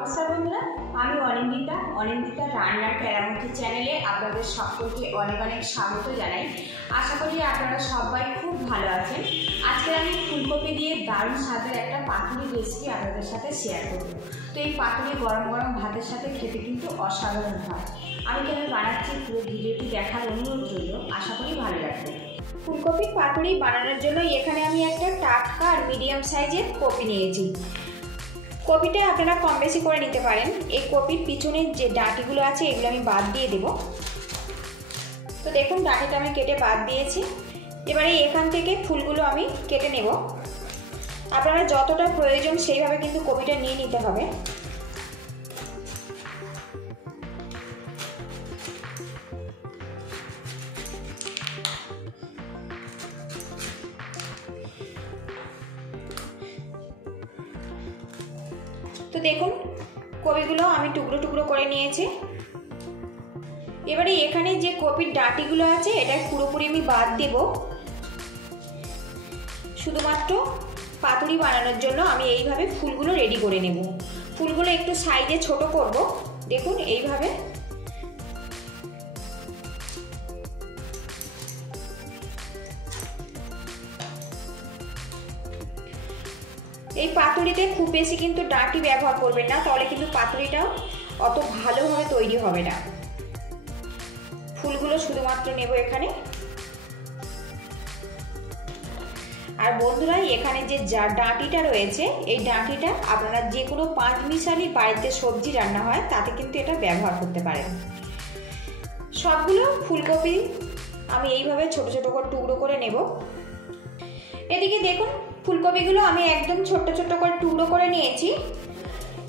নমস্কার বন্ধুরা, আমি অনিন্দিতা রান্নার কেরামতি চ্যানেলে আপনাদের সকলকে অনেক অনেক স্বাগত জানাই। আশা করি আপনারা সবাই খুব ভালো আছেন। আজকে আমি ফুলকপি দিয়ে দারুণ স্বাদের একটা পাতুরি রেসিপি আপনাদের সাথে শেয়ার করব। তো এই পাতুরি গরম গরম ভাতের সাথে খেতে কিন্তু অসাধারণ হয়। আমি কেন বানাচ্ছি পুরো ভিডিওটি দেখার অনুরোধ রইল, আশা করি ভালো লাগবে। ফুলকপির পাতুরি বানানোর জন্য এখানে আমি একটা টাটকা আর মিডিয়াম সাইজের কপি নিয়েছি। কপিটা আপনারা কম বেশি করে নিতে পারেন। এই কপির পিছনের যে ডাঁটিগুলো আছে এগুলো আমি বাদ দিয়ে দেব। তো দেখুন ডাঁটিটা আমি কেটে বাদ দিয়েছি। এবারে এখান থেকে ফুলগুলো আমি কেটে নেব। আপনারা যতটা প্রয়োজন সেইভাবে কিন্তু কপিটা নিয়ে নিতে হবে। তো দেখুন কপিগুলো আমি টুকরো টুকরো করে নিয়েছি। এবারে এখানে যে কপির ডাঁটিগুলো আছে এটা পুরোপুরি আমি বাদ দেব। শুধুমাত্র পাতুরি বানানোর জন্য আমি এইভাবে ফুলগুলো রেডি করে নেব। ফুলগুলো একটু সাইজে ছোট করব। দেখুন এইভাবে। এই পাতুরিতে খুব বেশি কিন্তু ডাঁটি ব্যবহার করবেন না, তাহলে কিন্তু পাতুরিটাও অত ভালোভাবে তৈরি হবে না। ফুলগুলো শুধুমাত্র নেব এখানে। আর বন্ধুরা, এখানে যে ডাঁটিটা রয়েছে এই ডাঁটিটা আপনারা যে কোনো পাঁচমিশালি বাড়িতে সবজি রান্না হয় তাতে কিন্তু এটা ব্যবহার করতে পারেন। সবগুলো ফুলকপি আমি এইভাবে ছোট ছোট করে টুকরো করে নেব। এদিকে দেখুন ফুলকপিগুলো আমি একদম ছোট্ট ছোট্ট করে টুকরো করে নিয়েছি।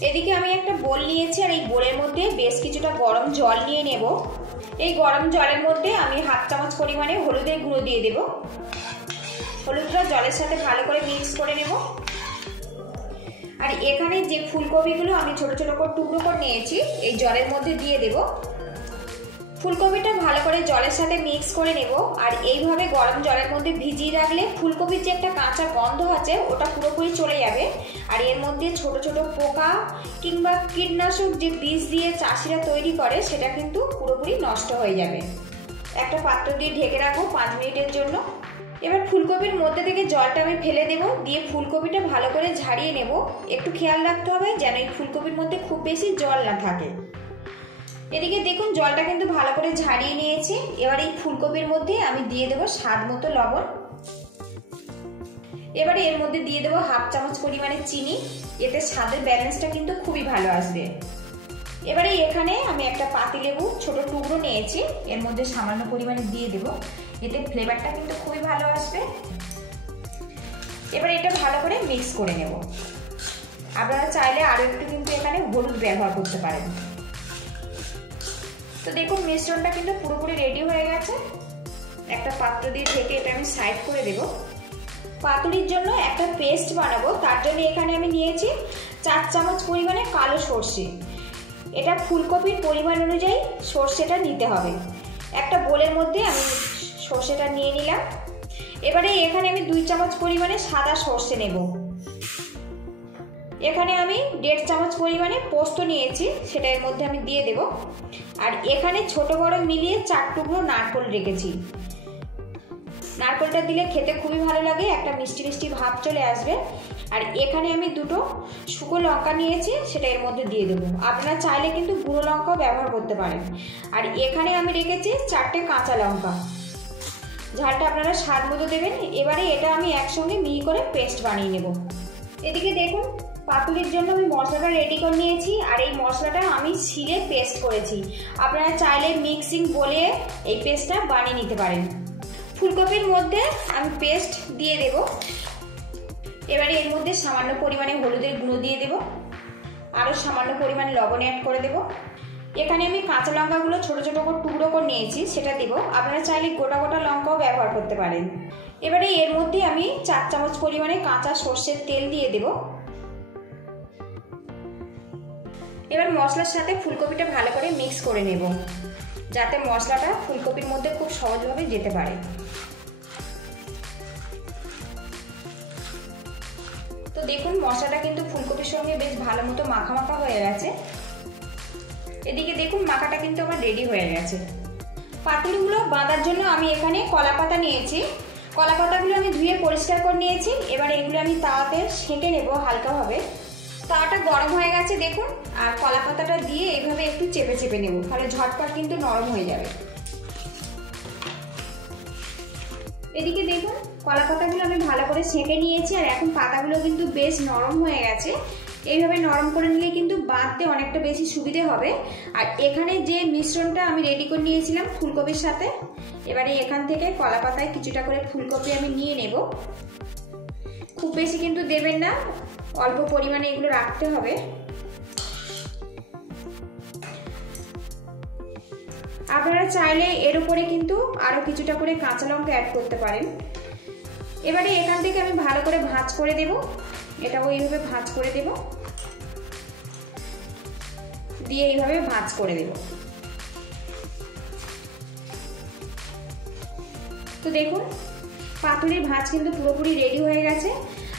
এদিকে আমি একটা বোল নিয়েছি আর এই বোলের মধ্যে বেশ কিছুটা গরম জল নিয়ে নেব। এই গরম জলের মধ্যে আমি 1/2 চামচ পরিমাণে হলুদের গুঁড়ো দিয়ে দেব। হলুদটা জলের সাথে ভালো করে মিক্স করে নেব। আর এখানে যে ফুলকপিগুলো আমি ছোট ছোট করে টুকরো করে নিয়েছি এই জলের মধ্যে দিয়ে দেব। ফুলকপিটা ভালো করে জলের সাথে মিক্স করে নেব। আর এইভাবে গরম জলের মধ্যে ভিজিয়ে রাখলে ফুলকপির যে একটা কাঁচা গন্ধ আছে ওটা পুরোপুরি চলে যাবে। আর এর মধ্যে ছোট ছোট পোকা কিংবা কীটনাশক যে বীজ দিয়ে চাষিরা তৈরি করে সেটা কিন্তু পুরোপুরি নষ্ট হয়ে যাবে। একটা পাত্র দিয়ে ঢেকে রাখবো 5 মিনিটের জন্য। এবার ফুলকপির মধ্যে থেকে জলটা আমি ফেলে দেব, দিয়ে ফুলকপিটা ভালো করে ঝাড়িয়ে নেব। একটু খেয়াল রাখতে হবে যেন এই ফুলকপির মধ্যে খুব বেশি জল না থাকে। এদিকে দেখুন জলটা কিন্তু ভালো করে ঝাড়িয়ে নিয়েছি। এবার এই ফুলকপির মধ্যে আমি দিয়ে দেবো স্বাদ মতো লবণ। এবারে এর মধ্যে দিয়ে দেবো 1/2 চামচ পরিমাণে চিনি। এতে স্বাদের ব্যালেন্সটা কিন্তু খুবই ভালো আসবে। এবারে এখানে আমি একটা পাতিলেবু ছোট টুকরো নিয়েছি, এর মধ্যে সামান্য পরিমাণে দিয়ে দেব। এতে ফ্লেভারটা কিন্তু খুবই ভালো আসবে। এবার এটা ভালো করে মিক্স করে নেব। আপনারা চাইলে আরো একটু কিন্তু এখানে হলুদ ব্যবহার করতে পারেন। তো দেখুন মিশ্রণটা কিন্তু পুরোপুরি রেডি হয়ে গেছে। একটা পাত্র দিয়ে ঢেকে এটা আমি সাইড করে দেব। পাতুরির জন্য একটা পেস্ট বানাবো, তার জন্য এখানে আমি নিয়েছি 4 চামচ পরিমাণে কালো সর্ষে। এটা ফুলকপির পরিমাণ অনুযায়ী সর্ষেটা নিতে হবে। একটা বোলের মধ্যে আমি সর্ষেটা নিয়ে নিলাম। এবারে এখানে আমি 2 চামচ পরিমাণে সাদা সর্ষে নেব। এখানে আমি 1.5 চামচ পরিমাণে পোস্ত নিয়েছি, সেটা এর মধ্যে আমি দিয়ে দেব। আর এখানে ছোট বড় মিলিয়ে 4 টুকরো নারকেল রেখেছি। নারকেলটা দিলে খেতে খুবই ভালো লাগে, একটা মিষ্টি মিষ্টি ভাব চলে আসবে। আর এখানে আমি 2টো শুকনো লঙ্কা নিয়েছি, সেটা এর মধ্যে দিয়ে দেবো। আপনারা চাইলে কিন্তু গুঁড়ো লঙ্কাও ব্যবহার করতে পারেন। আর এখানে আমি রেখেছি 4টে কাঁচা লঙ্কা। ঝালটা আপনারা স্বাদ মতো দেবেন। এবারে এটা আমি একসঙ্গে মিহি করে পেস্ট বানিয়ে নেব। এদিকে দেখুন পাতুরির জন্য আমি মশলাটা রেডি করে নিয়েছি। আর এই মশলাটা আমি শিলে পেস্ট করেছি। আপনারা চাইলে মিক্সিং বলে এই পেস্টটা বানিয়ে নিতে পারেন। ফুলকপির মধ্যে আমি পেস্ট দিয়ে দেব। এবারে এর মধ্যে সামান্য পরিমাণে হলুদের গুঁড়ো দিয়ে দেব। আরও সামান্য পরিমাণে লবণ অ্যাড করে দেব। এখানে আমি কাঁচা লঙ্কাগুলো ছোট ছোট করে টুকরো করে নিয়েছি, সেটা দেব। আপনারা চাইলে গোটা গোটা লঙ্কাও ব্যবহার করতে পারেন। এবারে এর মধ্যে আমি 4 চামচ পরিমাণে কাঁচা সর্ষের তেল দিয়ে দেব। এবার মশলার সাথে ফুলকপিটা ভালো করে মিক্স করে নেব, যাতে মশলাটা ফুলকপির মধ্যে খুব সহজভাবে যেতে পারে। তো দেখুন মশলাটা কিন্তু ফুলকপির সঙ্গে বেশ ভালো মতো মাখা মাখা হয়ে গেছে। এদিকে দেখুন মাখাটা কিন্তু আমার রেডি হয়ে গেছে। পাতুরিগুলো বাঁধার জন্য আমি এখানে কলা পাতা নিয়েছি। কলা পাতাগুলো আমি ধুয়ে পরিষ্কার করে নিয়েছি। এবার এগুলো আমি তাওয়াতে সেঁকে নেব হালকাভাবে। তাওয়াটা গরম হয়ে গেছে দেখুন, আর কলা পাতাটা দিয়ে এইভাবে একটু চেপে চেপে নেব, তাহলে ঝটপট কিন্তু নরম হয়ে যাবে। এদিকে দেখুন কলা পাতাগুলো আমি ভালো করে সেঁকে নিয়েছি, আর এখন পাতাগুলো কিন্তু বেশ নরম হয়ে গেছে। এইভাবে নরম করে নিলে কিন্তু বাঁধতে অনেকটা বেশি সুবিধে হবে। আর এখানে যে মিশ্রণটা আমি রেডি করে নিয়েছিলাম ফুলকপির সাথে, এবারে এখান থেকে কলা পাতায় কিছুটা করে ফুলকপি আমি নিয়ে নেব। খুব বেশি কিন্তু দেবেন না, অল্প পরিমাণে এগুলো রাখতে হবে। আপনারা চাইলে এর উপরে কিন্তু আরো কিছুটা করে কাঁচা লঙ্কা অ্যাড করতে পারেন। এবারে এখান থেকে আমি ভালো করে ভাঁজ করে দেব, এটাও এইভাবে ভাঁজ করে দেব, দিয়ে এইভাবে ভাঁজ করে দেব। তো দেখুন পাতুরির ভাঁজ কিন্তু পুরোপুরি রেডি হয়ে গেছে।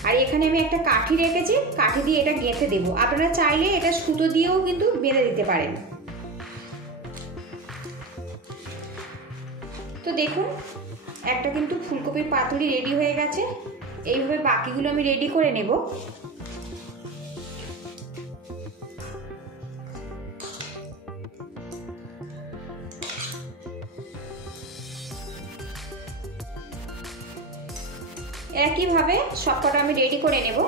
আর এখানে আমি একটা কাঠি রেখেছি, কাঠি দিয়ে এটা গেঁথে দেব। আপনারা চাইলে এটা সুতো দিয়েও কিন্তু বেঁধে দিতে পারেন। তো দেখুন একটা কিন্তু ফুলকপির পাতুরি রেডি হয়ে গেছে। এইভাবে বাকিগুলো আমি রেডি করে নেব। একইভাবে সবকটা আমি রেডি করে নেব।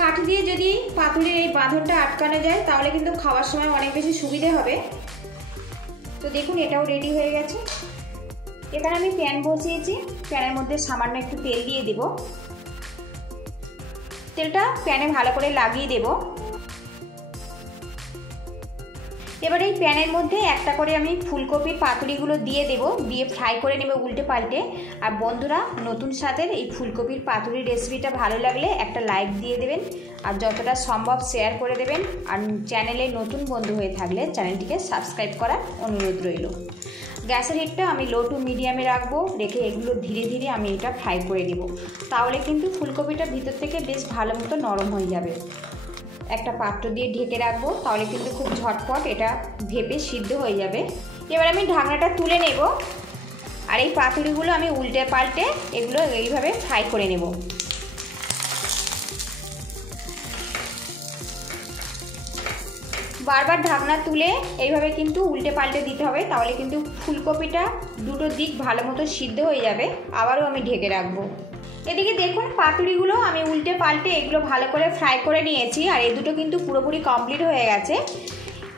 কাঠি দিয়ে যদি পাতুরির এই বাঁধনটা আটকানো যায় তাহলে কিন্তু খাওয়ার সময় অনেক বেশি সুবিধে হবে। তো দেখুন এটাও রেডি হয়ে গেছে। এখানে আমি প্যান বসিয়েছি, প্যানের মধ্যে সামান্য একটু তেল দিয়ে দেব। তেলটা প্যানে ভালো করে লাগিয়ে দেব। এবার এই প্যানের মধ্যে একটা করে আমি ফুলকপির পাতুরিগুলো দিয়ে দেব, দিয়ে ফ্রাই করে নেব উল্টে পাল্টে। আর বন্ধুরা নতুন স্বাদের এই ফুলকপির পাতুরির রেসিপিটা ভালো লাগলে একটা লাইক দিয়ে দেবেন, আর যতটা সম্ভব শেয়ার করে দেবেন। আর চ্যানেলে নতুন বন্ধু হয়ে থাকলে চ্যানেলটিকে সাবস্ক্রাইব করার অনুরোধ রইল। গ্যাসের হিটটা আমি লো টু মিডিয়ামে রাখবো, রেখে এগুলো ধীরে ধীরে আমি এটা ফ্রাই করে দেব। তাহলে কিন্তু ফুলকপিটা ভিতর থেকে বেশ ভালো মতো নরম হয়ে যাবে। একটা পাত্র দিয়ে ঢেকে রাখবো, তাহলে কিন্তু খুব ঝটপট এটা ভেপে সিদ্ধ হয়ে যাবে। এবার আমি ঢাকনাটা তুলে নেব, আর এই পাতুরিগুলো আমি উল্টে পাল্টে এগুলো এইভাবে ফ্রাই করে নেব। বারবার ঢাকনা তুলে এইভাবে কিন্তু উল্টে পাল্টে দিতে হবে, তাহলে কিন্তু ফুলকপিটা দুটো দিক ভালো মতো সিদ্ধ হয়ে যাবে। আবারও আমি ঢেকে রাখবো। এদিকে দেখুন পাতুরিগুলো আমি উল্টে পাল্টে এগুলো ভালো করে ফ্রাই করে নিয়েছি, আর এই দুটো কিন্তু পুরোপুরি কমপ্লিট হয়ে গেছে।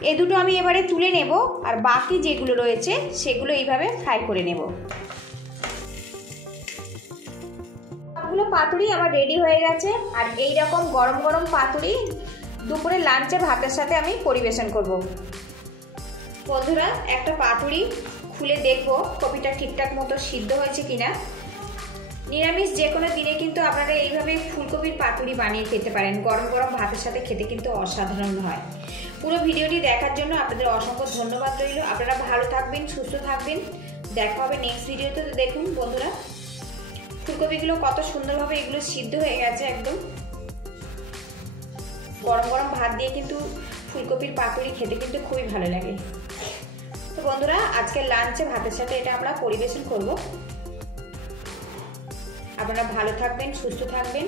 এই দুটো আমি এবারে তুলে নেব, আর বাকি যেগুলো রয়েছে সেগুলো এইভাবে ফ্রাই করে নেব। সবগুলো পাতুরি আমার রেডি হয়ে গেছে। আর এই রকম গরম গরম পাতুরি দুপুরে লাঞ্চে ভাতের সাথে আমি পরিবেশন করব। বন্ধুরা একটা পাতুরি খুলে দেখব কপিটা ঠিকঠাক মতো সিদ্ধ হয়েছে কিনা। নিরামিষ যে কোনো দিনে কিন্তু আপনারা এইভাবে ফুলকপির পাতুরি বানিয়ে খেতে পারেন। গরম গরম ভাতের সাথে খেতে কিন্তু অসাধারণ হয়। পুরো ভিডিওটি দেখার জন্য আপনাদের অসংখ্য ধন্যবাদ রইল। আপনারা ভালো থাকবেন, সুস্থ থাকবেন। দেখা হবে নেক্সট ভিডিওতে। তো দেখুন বন্ধুরা ফুলকপিগুলো কত সুন্দরভাবে এগুলো সিদ্ধ হয়ে গেছে একদম। গরম গরম ভাত দিয়ে কিন্তু ফুলকপির পাতুরি খেতে কিন্তু খুবই ভালো লাগে। তো বন্ধুরা আজকের লাঞ্চে ভাতের সাথে এটা আমরা পরিবেশন করব। আপনারা ভালো থাকবেন, সুস্থ থাকবেন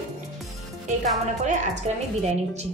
এই কামনা করে আজকে আমি বিদায় নিচ্ছি।